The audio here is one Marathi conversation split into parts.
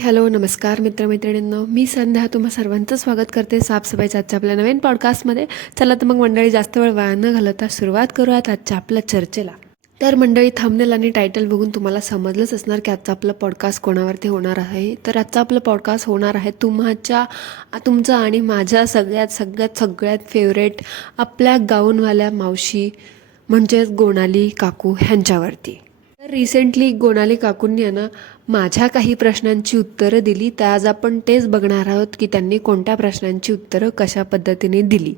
हॅलो नमस्कार मित्रमैत्रिणींनो, मी संध्या तुम्हा सर्वांचं स्वागत करते साफसफाईच्या आजच्या आपल्या नवीन पॉडकास्टमध्ये. चला तर मग मंडळी, जास्त वेळ वाया न घालवता सुरुवात करूयात आजच्या आपल्या चर्चेला. तर मंडळी, थंबनेल आणि टायटल बघून तुम्हाला समजलंच असणार की आजचा आपलं पॉडकास्ट कोणावरती होणार आहे. तर आजचा आपलं पॉडकास्ट होणार आहे तुमचा आणि माझ्या सगळ्यात सगळ्यात सगळ्यात फेवरेट आपल्या गाऊनवाल्या मावशी म्हणजेच गोनाली काकू ह्यांच्यावरती. तर रिसेंटली गोनाली काकूंनी ना माझ्या काही प्रश्नांची उत्तरं दिली. तर आज आपण तेच बघणार आहोत की त्यांनी कोणत्या प्रश्नांची उत्तरं कशा पद्धतीने दिली.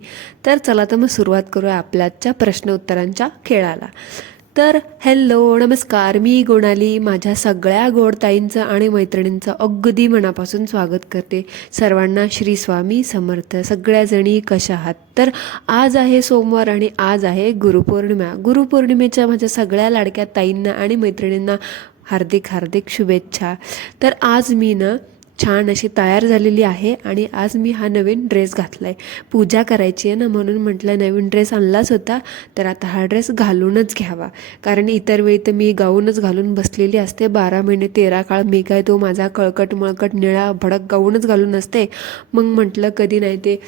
तर चला तर मग सुरुवात करूया आपल्याच्या प्रश्न उत्तरांच्या खेळाला. तर हॅलो नमस्कार, मी गोनाली माझ्या सगळ्या गोडताईंचं आणि मैत्रिणींचं अगदी मनापासून स्वागत करते. सर्वांना श्री स्वामी समर्थ. सगळ्याजणी कशा आहात? तर आज आहे सोमवार आणि आज आहे गुरुपौर्णिमा. गुरुपौर्णिमेच्या माझ्या सगळ्या लाडक्या ताईंना आणि मैत्रिणींना हार्दिक हार्दिक शुभेच्छा. तर आज मी ना छान अशी तयार झालेली आहे आणि आज मी हा नवीन ड्रेस घातला आहे. पूजा करायची आहे ना, म्हणून म्हटलं नवीन ड्रेस आणलाच होता तर आता हा ड्रेस घालूनच घ्यावा. कारण इतर वेळी तर मी गाऊनच घालून बसलेली असते. 12 महिने 13 काळ मी काय तो माझा कळकट मळकट निळा भडक गाऊनच घालून असते. मग म्हटलं कधी नाही ते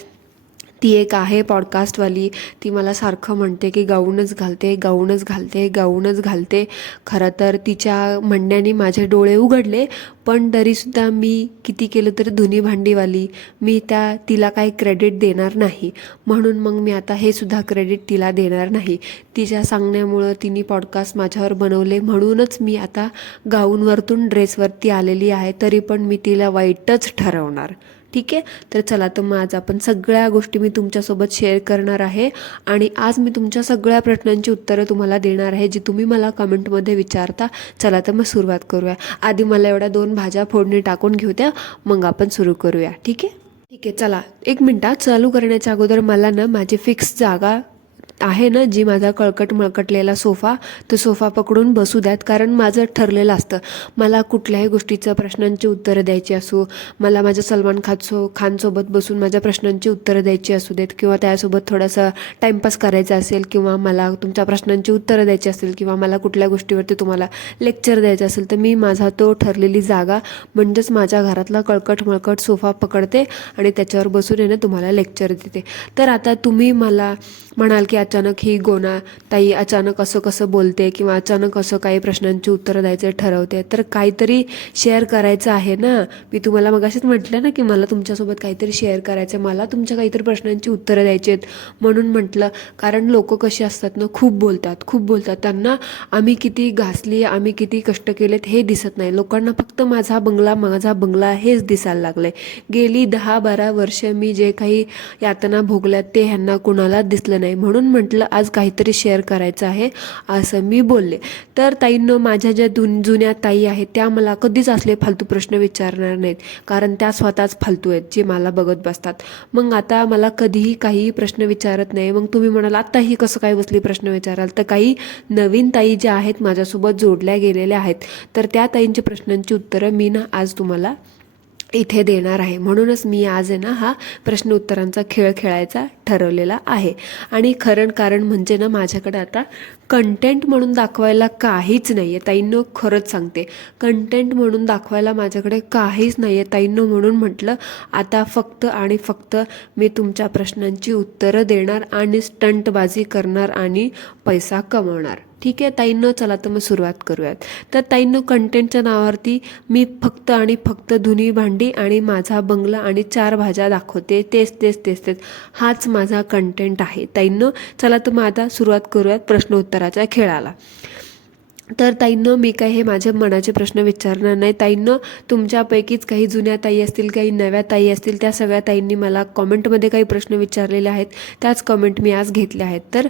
ती एक आहे पॉडकास्टवाली, ती मला सारखं म्हणते की गाऊनच घालते गाऊनच घालते गाऊनच घालते. खरं तर तिच्या म्हणण्याने माझे डोळे उघडले, पण तरीसुद्धा मी किती केलं तरी धुनी भांडीवाली मी तिला काही क्रेडिट देणार नाही. म्हणून मग मी आता हे सुद्धा क्रेडिट तिला देणार नाही. तिच्या सांगण्यामुळं तिने पॉडकास्ट माझ्यावर बनवले म्हणूनच मी आता गाऊनवरतून ड्रेसवरती आलेली आहे. तरी पण मी तिला वाईटच ठरवणार. ठीक आहे, तर चला तर मग आज आपण सगळ्या गोष्टी मी तुमच्यासोबत शेअर करणार आहे आणि आज मी तुमच्या सगळ्या प्रश्नांची उत्तरं तुम्हाला देणार आहे जी तुम्ही मला कमेंटमध्ये विचारता. चला तर मग सुरुवात करूया. आधी मला एवढ्या 2 भाज्या फोडणी टाकून घेऊ द्या, मग आपण सुरू करूया. ठीक आहे, चला 1 मिनटात चालू करण्याच्या अगोदर मला ना माझी फिक्स जागा आहे ना, जी माझा कळकट मळकटलेला सोफा, तो सोफा पकडून बसू द्यात. कारण माझं ठरलेलं असतं मला कुठल्याही गोष्टीचं प्रश्नांची उत्तरं द्यायची असो, मला माझ्या सलमान खानसोबत बसून माझ्या प्रश्नांची उत्तरं द्यायची असू देत, किंवा त्यासोबत थोडासा टाईमपास करायचा असेल, किंवा मला तुमच्या प्रश्नांची उत्तरं द्यायची असेल, किंवा मला कुठल्या गोष्टीवरती तुम्हाला लेक्चर द्यायचं असेल, तर मी माझा तो ठरलेली जागा म्हणजेच माझ्या घरातला कळकट मळकट सोफा पकडते आणि त्याच्यावर बसून आहे ना तुम्हाला लेक्चर देते. तर आता तुम्ही मला म्हणाल की अचानक ही गोना ताई अचानक असं कसं बोलते, किंवा अचानक असं काही प्रश्नांची उत्तरं द्यायचे ठरवते. तर काहीतरी शेअर करायचं आहे ना. मी तुम्हाला मगाशीच म्हटलं ना की मला तुमच्यासोबत काहीतरी शेअर करायचं आहे, मला तुमच्या काहीतरी प्रश्नांची उत्तरं द्यायची आहेत म्हणून म्हटलं. कारण लोक कशी असतात ना, खूप बोलतात. त्यांना आम्ही किती घासली, आम्ही किती कष्ट केलेत हे दिसत नाही. लोकांना फक्त माझा बंगला हेच दिसायला लागलंय. गेली 10-12 वर्ष मी जे काही यातना भोगल्यात ते ह्यांना कुणालाच दिसलं नाही. म्हणून म्हटलं आज काहीतरी शेअर करायचं आहे असं मी बोलले. तर ताईंनो, माझ्या ज्या जुन्या ताई आहेत त्या मला कधीच असले फालतू प्रश्न विचारणार नाहीत, कारण त्या स्वतःच फालतू आहेत जे मला बघत बसतात. मग आता मला कधीही काही प्रश्न विचारत नाही. मग तुम्ही म्हणाल आता ही कसं काय बसली प्रश्न विचाराल, तर काही नवीन ताई ज्या आहेत माझ्यासोबत जोडल्या गेलेल्या आहेत, तर त्या ताईंच्या प्रश्नांची उत्तरं मी ना आज तुम्हाला इथे देणार आहे. म्हणूनच मी आज आहे ना हा प्रश्न उत्तरांचा खेळ खेळायचा ठरवलेला आहे. आणि खरं कारण म्हणजे ना माझ्याकडे आता कंटेंट म्हणून दाखवायला काहीच नाही आहे ताईंनो. खरंच सांगते, कंटेंट म्हणून दाखवायला माझ्याकडे काहीच नाही आहे ताईंनो. म्हणून म्हटलं आता फक्त आणि फक्त मी तुमच्या प्रश्नांची उत्तरं देणार आणि स्टंटबाजी करणार आणि पैसा कमवणार. ठीक आहे ताईंनो, चला तर मग सुरुवात करूयात. तर ताईंनो, कंटेंटच्या नावावरती मी फक्त आणि फक्त धुनी भांडी आणि माझा बंगला आणि 4 भाज्या दाखवते. तेच हाच माझा कंटेंट आहे ताईंनो. चला तर मग आता सुरुवात करूयात प्रश्न उत्तराच्या खेळाला. तर ताईंनो, मी काय हे माझ्या मनाचे प्रश्न विचारणार नाही ताईंनो. तुमच्यापैकीच काही जुन्या ताई असतील, काही नव्या ताई असतील, त्या सगळ्या ताईंनी मला कॉमेंटमध्ये काही प्रश्न विचारलेले आहेत. त्याच कमेंट मी आज घेतल्या आहेत. तर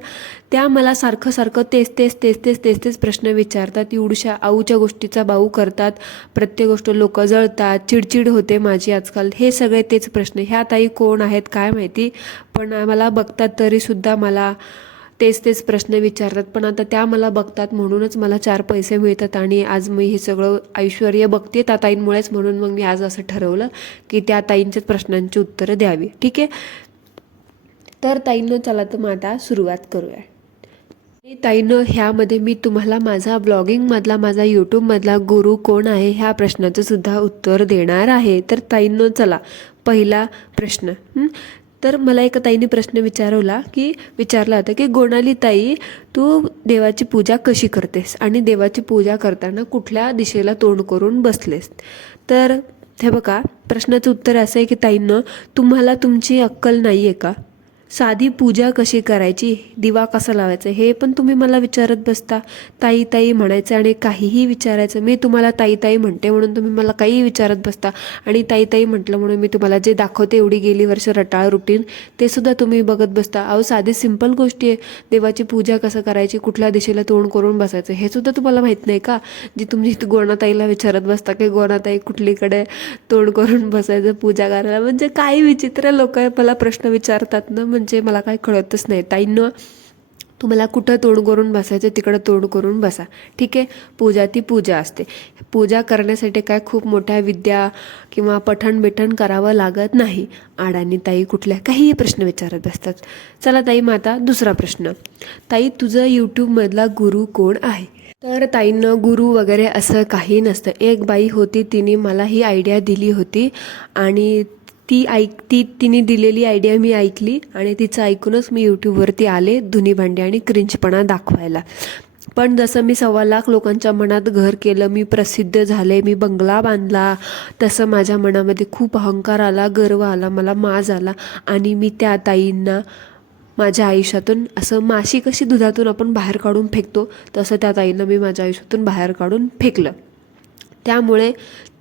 त्या मला सारखं तेच प्रश्न विचारतात. एवढ्या आऊच्या गोष्टीचा बाऊ करतात. प्रत्येक गोष्ट लोक जळतात, चिडचिड होते माझी आजकाल. हे सगळे तेच प्रश्न. ह्या ताई कोण आहेत काय माहिती, पण मला बघतात तरीसुद्धा मला तेच प्रश्न विचारतात. पण आता त्या मला बघतात म्हणूनच मला 4 पैसे मिळतात आणि आज मी हे सगळं ऐश्वर्य बघते त्या ताईंमुळेच. म्हणून मग मी आज असं ठरवलं की त्या ताईंच्याच प्रश्नांची उत्तरं द्यावी. ठीक आहे, तर ताईंनो चला तर मग आता सुरुवात करूया. ताईनं ह्यामध्ये मी तुम्हाला माझा ब्लॉगिंगमधला माझा यूट्यूबमधला गुरु कोण आहे ह्या प्रश्नाचं सुद्धा उत्तर देणार आहे. तर ताईनं चला पहिला प्रश्न. तर मला एका ताईने प्रश्न विचारला होता की गोनाली ताई, तू देवाची पूजा कशी करतेस आणि देवाची पूजा करताना कुठल्या दिशेला तोंड करून बसलेस. तर हे बघा, प्रश्नाचं उत्तर असं आहे की ताईंनो, तुम्हाला तुमची अक्कल नाही आहे का? साधी पूजा कशी करायची, दिवा कसा लावायचा हे पण तुम्ही मला विचारत बसता. ताई ताई म्हणायचं आणि काहीही विचारायचं. मी तुम्हाला ताई ताई म्हणते म्हणून तुम्ही मला काहीही विचारत बसता. आणि ताई ताई म्हटलं म्हणून मी तुम्हाला जे दाखवते एवढी गेली वर्ष रटाळ रुटीन ते सुद्धा तुम्ही बघत बसता. अहो, साधी सिंपल गोष्टी आहे. देवाची पूजा कसं करायची, कुठल्या दिशेला तोंड करून बसायचं हे सुद्धा तुम्हाला माहीत नाही का? जी तुम्ही गोणाताईला विचारत बसता की गोणाताई कुठलीकडे तोंड करून बसायचं पूजा करायला. म्हणजे काही विचित्र लोक मला प्रश्न विचारतात ना, म्हणजे मला काही कळतच नाही. ताईंनो, तुम्हाला कुठं तोंड करून बसायचं तिकडं तोंड करून बसा, ठीक आहे. पूजा ती पूजा असते. पूजा करण्यासाठी काय खूप मोठ्या विद्या किंवा पठण करावं लागत नाही. आडानी ताई कुठल्या काहीही प्रश्न विचारत बसतात. चला ताई, मग आता दुसरा प्रश्न. ताई, तुझं यूट्यूबमधला गुरु कोण आहे? तर ताईंनं गुरु वगैरे असं काही नसतं. एक बाई होती, तिने मला ही आयडिया दिली होती आणि तिने दिलेली आयडिया मी ऐकली आणि तिचं ऐकूनच मी यूट्यूबवरती आले धुनी भांडी आणि क्रिंचपणा दाखवायला. पण जसं मी 1.25 लोकांच्या मनात घर केलं, मी प्रसिद्ध झाले, मी बंगला बांधला, तसं माझ्या मनामध्ये खूप अहंकार आला, गर्व आला, मला माज आला आणि मी त्या ताईंना माझ्या आयुष्यातून असं माशी कशी दुधातून आपण बाहेर काढून फेकतो तसं त्या ताईंना मी माझ्या आयुष्यातून बाहेर काढून फेकलं. त्यामुळे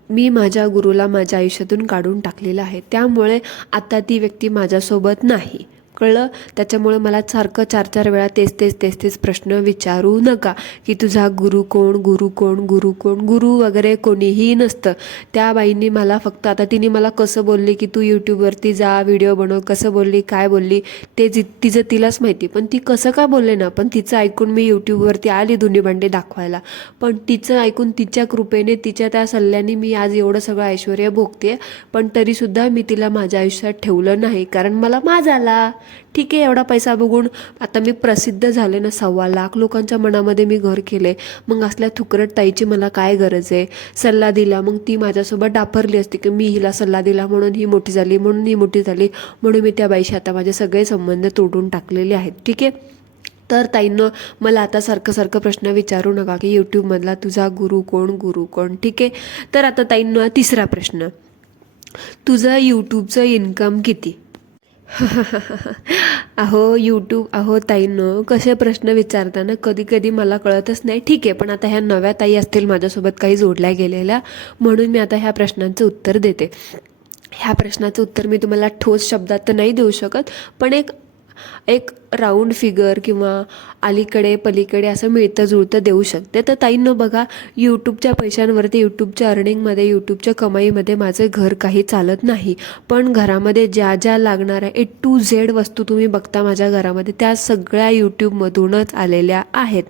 मी माझ्या गुरुला माझ्या आयुष्यातून काढून टाकलेलं आहे. त्यामुळे आता ती व्यक्ती माझ्यासोबत नाही, कळलं? त्याच्यामुळे मला सारखं 4-4 वेळा तेच प्रश्न विचारू नका की तुझा गुरु कोण, गुरु कोण, गुरु कोण. गुरु वगैरे कोणीही नसतं. त्या बाईंनी मला फक्त, आता तिने मला कसं बोलली की तू यूट्यूबवरती जा, व्हिडिओ बनव, कसं बोलली, काय बोलली ते तिचं तिलाच माहिती. पण ती कसं काय बोलले ना, पण तिचं ऐकून मी यूट्यूबवरती आली धुनी भांडी दाखवायला. पण तिचं ऐकून, तिच्या कृपेने, तिच्या त्या सल्ल्याने मी आज एवढं सगळं ऐश्वर्य भोगते. पण तरीसुद्धा मी तिला माझ्या आयुष्यात ठेवलं नाही, कारण मला माज आला. ठीक आहे, एवढा पैसा बघून आता मी प्रसिद्ध झाले ना, 1.25 लोकांच्या मनामध्ये मी घर केले. मग असल्या थुकरट ताईची मला काय गरज आहे? सल्ला दिला, मग ती माझ्यासोबत डाफरली असते की मी हिला सल्ला दिला म्हणून ही मोठी झाली, म्हणून मी त्या बाईशी आता माझे सगळे संबंध तोडून टाकलेले आहेत, ठीक आहे. तर ताईंनो, मला आता सारखं प्रश्न विचारू नका की यूट्यूबमधला तुझा गुरु कोण, ठीक आहे. तर आता ताईंनो, तिसरा प्रश्न. तुझं यूट्यूबचं इन्कम किती? अहो ताईंनो, कसे प्रश्न विचारताना कधी मला कळतच नाही. ठीक आहे, पण आता ह्या नव्या ताई असतील माझ्यासोबत काही जोडल्या गेलेल्या, म्हणून मी आता ह्या प्रश्नांचं उत्तर देते. ह्या प्रश्नाचं उत्तर मी तुम्हाला ठोस शब्दात तर नाही देऊ शकत, पण एक राऊंड फिगर किंवा अलीकडे पलीकडे असं मिळतं जुळतं देऊ शकते. तर ताईंनो बघा, यूट्यूबच्या पैशांवरती, यूट्यूबच्या अर्निंगमध्ये, यूट्यूबच्या कमाईमध्ये माझं घर काही चालत नाही. पण घरामध्ये ज्या लागणाऱ्या A to Z वस्तू तुम्ही बघता माझ्या घरामध्ये, त्या सगळ्या यूट्यूबमधूनच आलेल्या आहेत.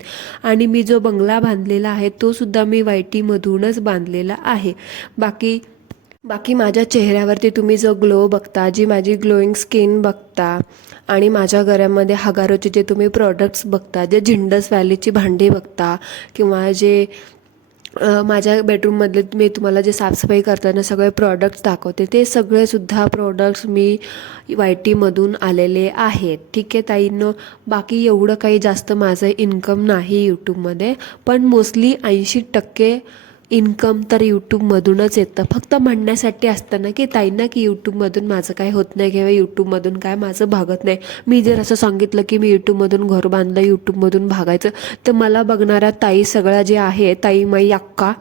आणि मी जो बंगला बांधलेला आहे तो सुद्धा मी YT मधूनच बांधलेला आहे. बाकी माझ्या चेहऱ्यावरती तुम्ही जो ग्लो बघता, जी माझी ग्लोईंग स्किन बघता आणि माझ्या घरामध्ये हगारोचे जे तुम्ही प्रॉडक्ट्स बघता, जे झिंडस व्हॅलीची भांडी बघता किंवा जे माझ्या बेडरूममधले मी तुम्हाला जे साफसफाई करताना सगळे प्रॉडक्ट्स दाखवते, ते सगळेसुद्धा प्रॉडक्ट्स मी YT मधून आलेले आहेत, ठीक आहे ताईंनो. बाकी एवढं काही जास्त माझं इन्कम नाही यूट्यूबमध्ये, पण मोस्टली 80% इन्कम तर यूट्यूबमधूनच येतं. फक्त म्हणण्यासाठी असतं ना की ताईंना की यूट्यूबमधून माझं काय होत नाही किंवा यूट्यूबमधून काय माझं भागत नाही. मी जर असं सांगितलं की मी यूट्यूबमधून घर बांधलं, यूट्यूबमधून भागायचं, तर मला बघणाऱ्या ताई सगळ्या जे आहे, ताई माई अक्का,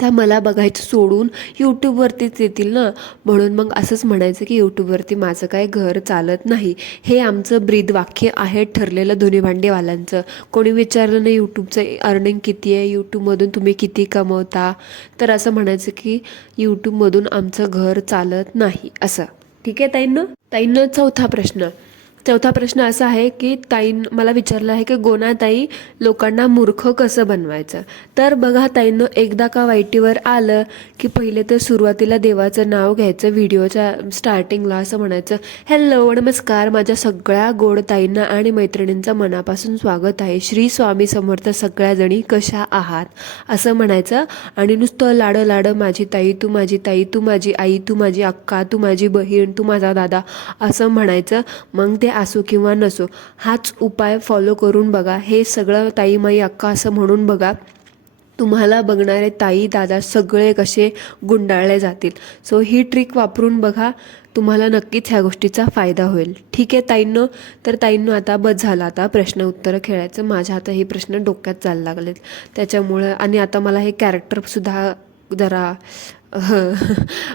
त्या मला बघायचं सोडून यूट्यूबवरतीच येतील ना. म्हणून मग असंच म्हणायचं की यूट्यूबवरती माझं काय घर चालत नाही. हे आमचं ब्रीद वाक्य आहे ठरलेलं धुनी भांडेवाल्यांचं. कोणी विचारलं नाही यूट्यूबचं अर्निंग किती आहे, यूट्यूबमधून तुम्ही किती कमवता, तर असं म्हणायचं की यूट्यूबमधून आमचं घर चालत नाही असं, ठीक आहे ताईंनो. चौथा प्रश्न. चौथा प्रश्न असा आहे की मला विचारलं आहे की गोनाताई लोकांना मूर्ख कसं बनवायचं. तर बघा ताईंनो, एकदा का वाईटीवर आलं की पहिले तर सुरुवातीला देवाचं नाव घ्यायचं, व्हिडिओच्या स्टार्टिंगला असं म्हणायचं, हॅलो नमस्कार माझ्या सगळ्या गोड ताईंना आणि मैत्रिणींचं मनापासून स्वागत आहे, श्री स्वामी समर्थ, सगळ्याजणी कशा आहात असं म्हणायचं. आणि नुसतं लाडं लाडं माझी ताई, तू माझी ताई, तू माझी आई, तू माझी अक्का, तू माझी बहीण, तू माझा दादा असं म्हणायचं. मग ते असो किंवा नसो, हाच उपाय फॉलो करून बघा. हे सगळं ताई माई अक्का असं म्हणून बघा, तुम्हाला बघणारे ताई दादा सगळे कसे गुंडाळले जातील. सो ही ट्रिक वापरून बघा, तुम्हाला नक्कीच ह्या गोष्टीचा फायदा होईल. ठीक आहे ताईंनो. तर ताईंनो, आता बस झाला, आता प्रश्न उत्तरं खेळायचं. माझ्या आता हे प्रश्न डोक्यात चालला लागलेत त्याच्यामुळं. आणि आता मला हे कॅरेक्टरसुद्धा जरा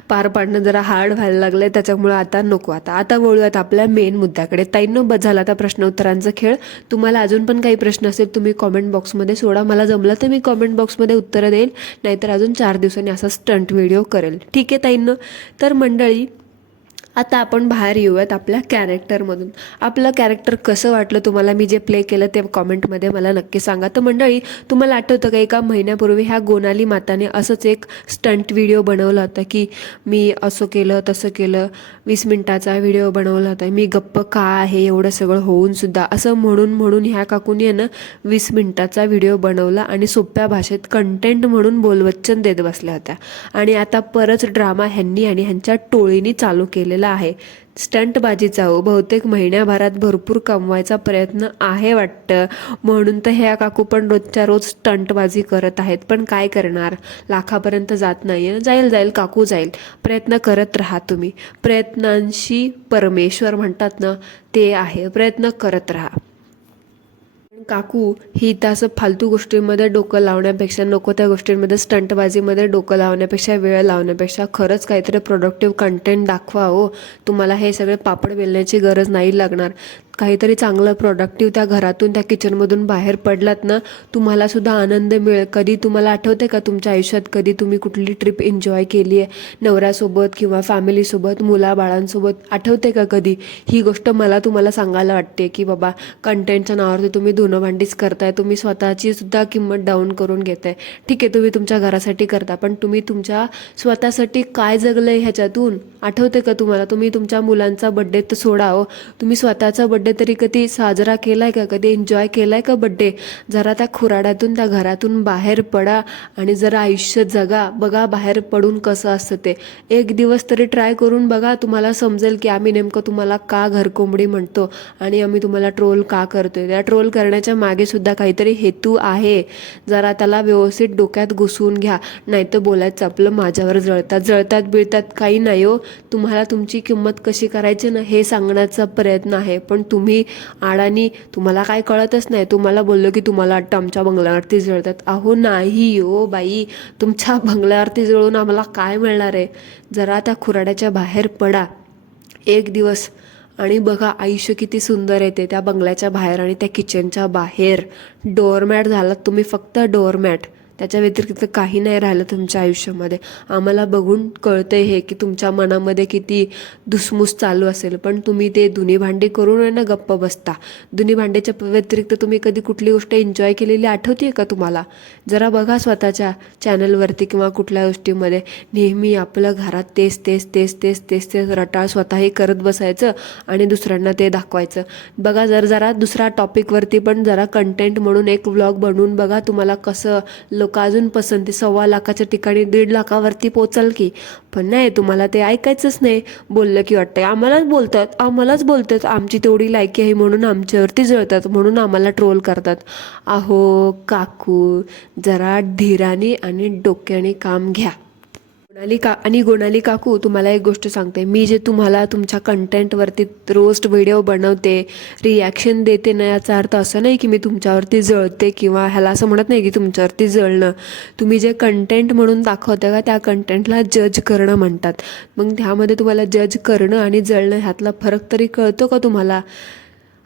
पार पाडणं जरा हार्ड व्हायला लागलं आहे, त्याच्यामुळं आता नको. आता वळूयात आपल्या मेन मुद्द्याकडे. ताईंनो, बस झाला आता प्रश्न उत्तरांचा खेळ. तुम्हाला अजून पण काही प्रश्न असेल तुम्ही कॉमेंट बॉक्समध्ये सोडा. मला जमलं तर मी कॉमेंट बॉक्समध्ये उत्तरं देईल, नाहीतर अजून 4 दिवसांनी असा स्टंट व्हिडिओ करेल. ठीक आहे ताईंनो. तर मंडळी, आता आपण बाहेर येऊयात आपल्या कॅरेक्टरमधून. आपलं कॅरेक्टर कसं वाटलं तुम्हाला, मी जे प्ले केलं ते कॉमेंटमध्ये मला नक्की सांगा. तर मंडळी, तुम्हाला आठवतं का एका महिन्यापूर्वी ह्या गोनाली माताने असंच एक स्टंट व्हिडिओ बनवला होता की मी असं केलं तसं केलं, 20 मिनिटाचा व्हिडिओ बनवला होता, मी गप्प का आहे एवढं सगळं होऊनसुद्धा, असं म्हणून ह्या काकूनी आहे ना 20 मिनिटाचा व्हिडिओ बनवला आणि सोप्या भाषेत कंटेंट म्हणून बोलवच्चन देत बसल्या होत्या. आणि आता परत ड्रामा ह्यांनी आणि ह्यांच्या टोळीनी चालू केलेला आहे, स्टंटबाजीचा. बहुतेक महिन्याभरात भरपूर कमवायचा प्रयत्न आहे वाटतं, म्हणून तर ह्या काकू पण रोजच्या रोज स्टंटबाजी करत आहेत. पण काय करणार, लाखापर्यंत जात नाही. जाईल काकू जाईल. प्रयत्न करत राहा तुम्ही. प्रयत्नांशी परमेश्वर म्हणतात ना, ते आहे. प्रयत्न करत राहा. काकू ही तर असं फालतू गोष्टींमध्ये डोकं लावण्यापेक्षा, नको त्या गोष्टींमध्ये स्टंटबाजीमध्ये डोकं लावण्यापेक्षा, वेळ लावण्यापेक्षा खरंच काहीतरी प्रोडक्टिव्ह कंटेंट दाखवा हो. तुम्हाला हे सगळे पापड बेलण्याची गरज नाही लागणार. काहीतरी चांगलं प्रोडक्टिव्ह त्या घरातून, त्या किचनमधून बाहेर पडलात ना, तुम्हाला सुद्धा आनंद मिळेल. कधी तुम्हाला आठवते का तुमच्या आयुष्यात कधी तुम्ही कुठली ट्रिप एन्जॉय केली आहे नवऱ्यासोबत किंवा फॅमिलीसोबत, मुलाबाळांसोबत? आठवते का कधी? ही गोष्ट मला तुम्हाला सांगायला वाटते की बाबा, कंटेंटच्या नावावरती तुम्ही धुणं भांडीच करताय, तुम्ही स्वतःची सुद्धा किंमत डाऊन करून घेताय. ठीक आहे, तुम्ही तुमच्या घरासाठी करता, पण तुम्ही तुमच्या स्वतःसाठी काय जगलंय ह्याच्यातून? आठवते का तुम्हाला? तुम्ही तुमच्या मुलांचा बड्डे तर सोडा हो, तुम्ही स्वतःचा बड्डे तरी कधी साजरा केलाय का? कधी एन्जॉय केलाय का बड्डे? जरा त्या खुराड्यातून, त्या घरातून बाहेर पडा आणि जरा आयुष्य जगा. बघा बाहेर पडून कसं असतं ते. एक दिवस तरी ट्राय करून बघा, तुम्हाला समजेल की आम्ही नेमकं तुम्हाला का घरकोंबडी म्हणतो आणि आम्ही तुम्हाला ट्रोल का करतोय. त्या ट्रोल करण्याच्या मागे सुद्धा काहीतरी हेतू आहे. जरा त्याला व्यवस्थित डोक्यात घुसवून घ्या. नाही तर बोलायचं आपलं माझ्यावर जळतात बिळतात काही नाही हो. तुम्हाला तुमची किंमत कशी करायची ना, हे सांगण्याचा प्रयत्न आहे. पण तुम्ही आडानी, तुम्हाला काय कळतच नाही. तुम्हाला बोललो की तुम्हाला वाटतं आमच्या बंगल्यावरती जळतात. अहो नाही हो बाई, तुमच्या बंगल्यावरती जळून आम्हाला काय मिळणार आहे? जरा त्या खुराड्याच्या बाहेर पडा एक दिवस आणि बघा आयुष्य किती सुंदर येते त्या बंगल्याच्या बाहेर आणि त्या किचनच्या बाहेर. डोअरमॅट झालात तुम्ही, फक्त डोअरमॅट. त्याच्या व्यतिरिक्त काही नाही राहिलं तुमच्या आयुष्यामध्ये. आम्हाला बघून कळतंय हे की तुमच्या मनामध्ये किती धुसमुस चालू असेल, पण तुम्ही ते धुणी भांडी करून आहे ना गप्प बसता. धुणी भांडीच्या व्यतिरिक्त तुम्ही कधी कुठली गोष्ट एन्जॉय केलेली आठवते का तुम्हाला? जरा बघा स्वतःच्या चॅनलवरती किंवा कुठल्या गोष्टीमध्ये. नेहमी आपलं घरात तेच तेच तेच तेच तेच तेच रटाळ स्वतःही करत बसायचं आणि दुसऱ्यांना ते दाखवायचं. बघा जरा दुसऱ्या टॉपिकवरती पण जरा कंटेंट म्हणून एक व्लॉग बनवून बघा, तुम्हाला कसं लोक अजून पसंती. 1.25 लाखाच्या ठिकाणी 1.5 लाखावरती पोचाल की. पण नाही, तुम्हाला ते ऐकायचंच नाही. बोललं की वाटतंय आम्हालाच बोलतात, आमची तेवढी लायकी आहे म्हणून आमच्यावरती जळतात, म्हणून आम्हाला ट्रोल करतात. अहो काकू, जरा धीराने आणि डोक्याने काम घ्या. गोनाली काकू, तुम्हाला एक गोष्ट सांगते. मी जे तुम्हाला तुमच्या कंटेंटवरती रोस्ट व्हिडिओ बनवते, रिॲक्शन देते ना, याचा अर्थ असं नाही की मी तुमच्यावरती जळते किंवा ह्याला असं म्हणत नाही की तुमच्यावरती जळणं. तुम्ही जे कंटेंट म्हणून दाखवता का, त्या कंटेंटला जज करणं म्हणतात. मग त्यामध्ये तुम्हाला जज करणं आणि जळणं ह्यातला फरक तरी कळतो का तुम्हाला?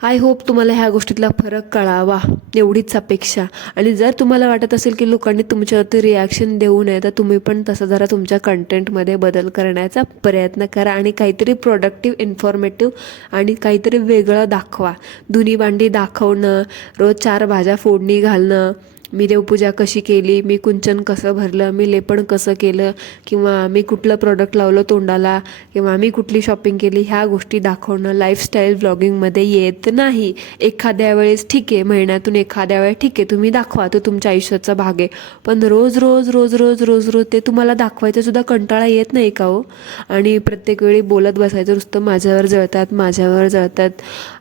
आय होप तुम्हाला ह्या गोष्टीतला फरक कळावा एवढीच अपेक्षा. आणि जर तुम्हाला वाटत असेल की लोकांनी तुमच्यावरती रिॲक्शन देऊ नये, तर तुम्ही पण तसं जरा तुमच्या कंटेंटमध्ये बदल करण्याचा प्रयत्न करा आणि काहीतरी प्रोडक्टिव्ह, इन्फॉर्मेटिव्ह आणि काहीतरी वेगळं दाखवा. धुनी भांडी दाखवणं, रोज 4 भाज्या फोडणी घालणं, मी देवपूजा कशी केली, मी कुंचन कसं भरलं, मी लेपण कसं केलं, किंवा मी कुठलं प्रोडक्ट लावलं तोंडाला, किंवा मी कुठली शॉपिंग केली, ह्या गोष्टी दाखवणं लाईफस्टाईल व्लॉगिंगमध्ये येत नाही. एखाद्या वेळेस ठीक आहे, महिन्यातून एखाद्या वेळेस ठीक आहे तुम्ही दाखवा, तो तुमच्या आयुष्याचा भाग आहे. पण रोज रोज रोज रोज रोज रोज ते तुम्हाला दाखवायचं सुद्धा कंटाळा येत नाही का हो? आणि प्रत्येक वेळी बोलत बसायचं नुसतं माझ्यावर जळतात, माझ्यावर जळतात.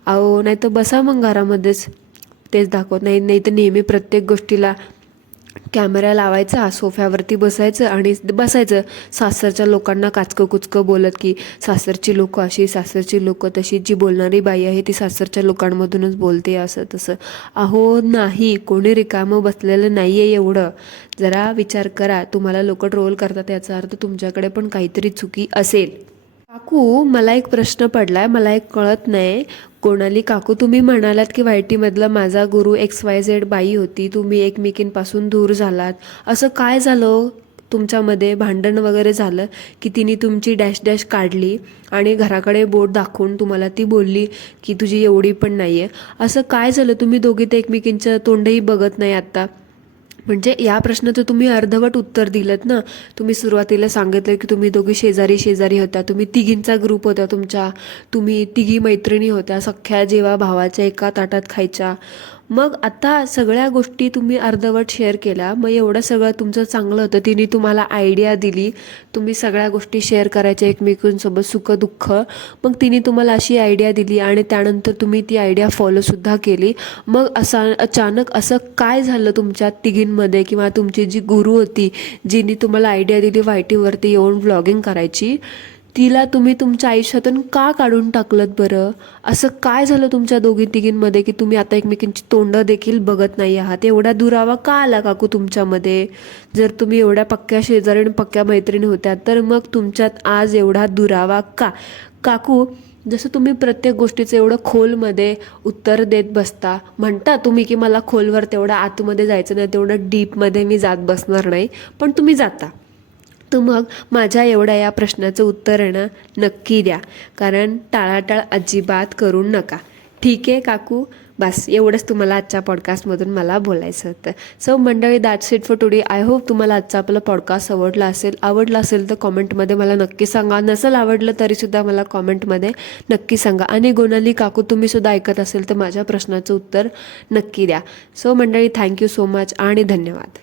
अहो, नाही तर बसा मग घरामध्येच, तेच दाखवत नाही तर नेहमी प्रत्येक गोष्टीला कॅमेरा लावायचा, सोफ्यावरती बसायचं आणि बसायचं सासरच्या लोकांना काचकं कुचकं बोलत की सासरची लोकं अशी, सासरची लोकं तशी, जी बोलणारी बाई आहे ती सासरच्या लोकांमधूनच बोलते, असं तसं. अहो नाही, कोणी रिकामं बसलेलं नाही आहे एवढं. जरा विचार करा, तुम्हाला लोक ट्रोल करतात याचा अर्थ तुमच्याकडे पण काहीतरी चुकी असेल. काकू, मला एक प्रश्न पडलाय, मला एक कळत नाही. कोणाली काकू, तुम्ही म्हणालात की वायटीमधला माझा गुरु XYZ बाई होती, तुम्ही एकमेकींपासून दूर झालात. असं काय झालं तुमच्यामध्ये? भांडण वगैरे झालं की तिने तुमची डॅश डॅश काढली आणि घराकडे बोट दाखवून तुम्हाला ती बोलली की तुझी एवढी पण नाही आहे? असं काय झालं? तुम्ही दोघी तर एकमेकींचं तोंडही बघत नाही आत्ता. म्हणजे या प्रश्नाचं तुम्ही अर्धवट उत्तर दिलं ना. तुम्ही सुरुवातीला सांगितलं की तुम्ही दोघी शेजारी शेजारी होत्या, तुम्ही तिघींचा ग्रुप होता तुमच्या, तुम्ही तिघी मैत्रिणी होत्या, सख्ख्या जेव्हा भावाच्या एका ताटात खायच्या. मग आता सगळ्या गोष्टी तुम्ही अर्धवट शेअर केल्या. मग एवढं सगळं तुमचं चांगलं होतं, तिने तुम्हाला आयडिया दिली, तुम्ही सगळ्या गोष्टी शेअर करायच्या एकमेकींसोबत, सुखदुःख. मग तिने तुम्हाला अशी आयडिया दिली आणि त्यानंतर तुम्ही ती आयडिया फॉलोसुद्धा केली. मग अचानक असं काय झालं तुमच्या तिघींमध्ये, किंवा तुमची जी गुरु होती जिने तुम्हाला आयडिया दिली वायटीवरती येऊन व्लॉगिंग करायची, तिला तुम्ही तुमच्या आयुष्यातून का काढून टाकलत बरं? असं काय झालं तुमच्या दोघी तिघींमध्ये की तुम्ही आता एकमेकींची तोंडं देखील बघत नाही आहात? एवढा दुरावा का आला काकू तुमच्यामध्ये? जर तुम्ही एवढ्या पक्क्या शेजारी आणि पक्क्या मैत्रिणी होत्या, तर मग तुमच्यात आज एवढा दुरावा का? काकू, जसं तुम्ही प्रत्येक गोष्टीचं एवढं खोलमध्ये उत्तर देत बसता, म्हणता तुम्ही की मला खोलवर तेवढं आतमध्ये जायचं नाही, तेवढं डीपमध्ये मी जात बसणार नाही, पण तुम्ही जाता. तर मग माझ्या एवढ्या या प्रश्नाचं उत्तर आहे ना, नक्की द्या. कारण टाळाटाळ अजिबात करू नका. ठीक आहे काकू? बस एवढंच तुम्हाला आजच्या पॉडकास्टमधून मला बोलायचं होतं. सो मंडळी, that's it for today. I hope तुम्हाला आजचा आपला पॉडकास्ट आवडला असेल तर कॉमेंटमध्ये मला नक्की सांगा. नसेल आवडलं तरीसुद्धा मला कॉमेंटमध्ये नक्की सांगा. आणि गोनाली काकू, तुम्हीसुद्धा ऐकत असेल तर माझ्या प्रश्नाचं उत्तर नक्की द्या. सो मंडळी, थँक्यू सो मच आणि धन्यवाद.